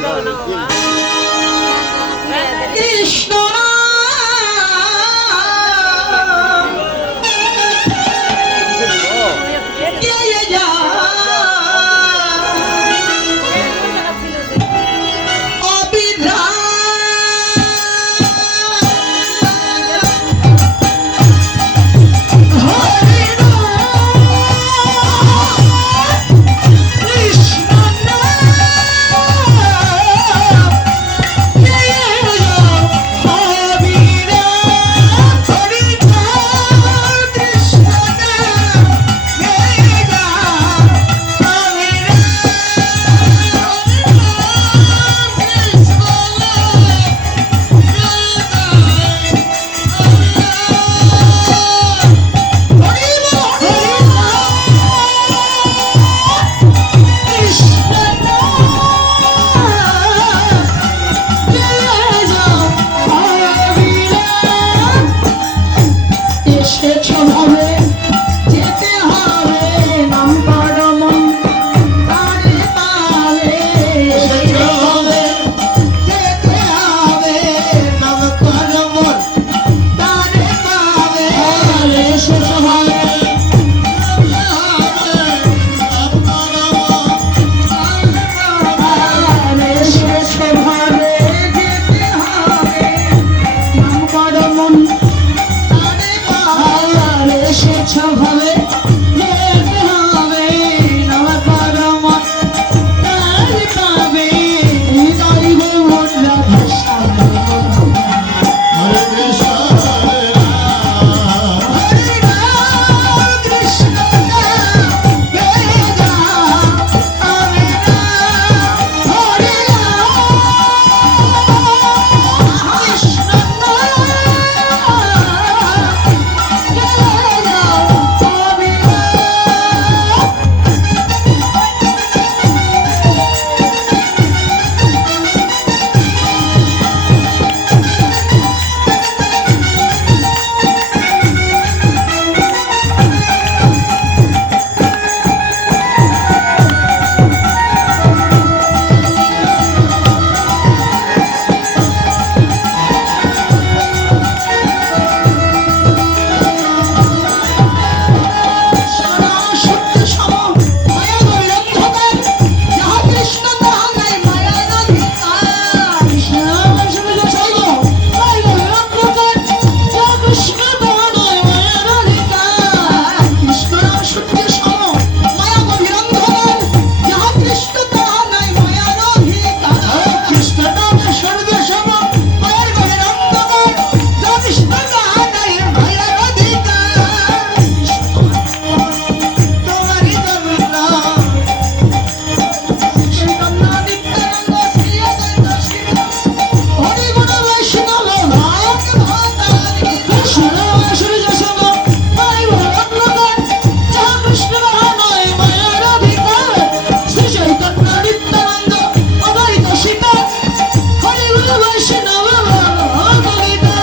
no, no. no. স্বেচ্ছাভাবে ভালোবাসে না বাবা কবিতা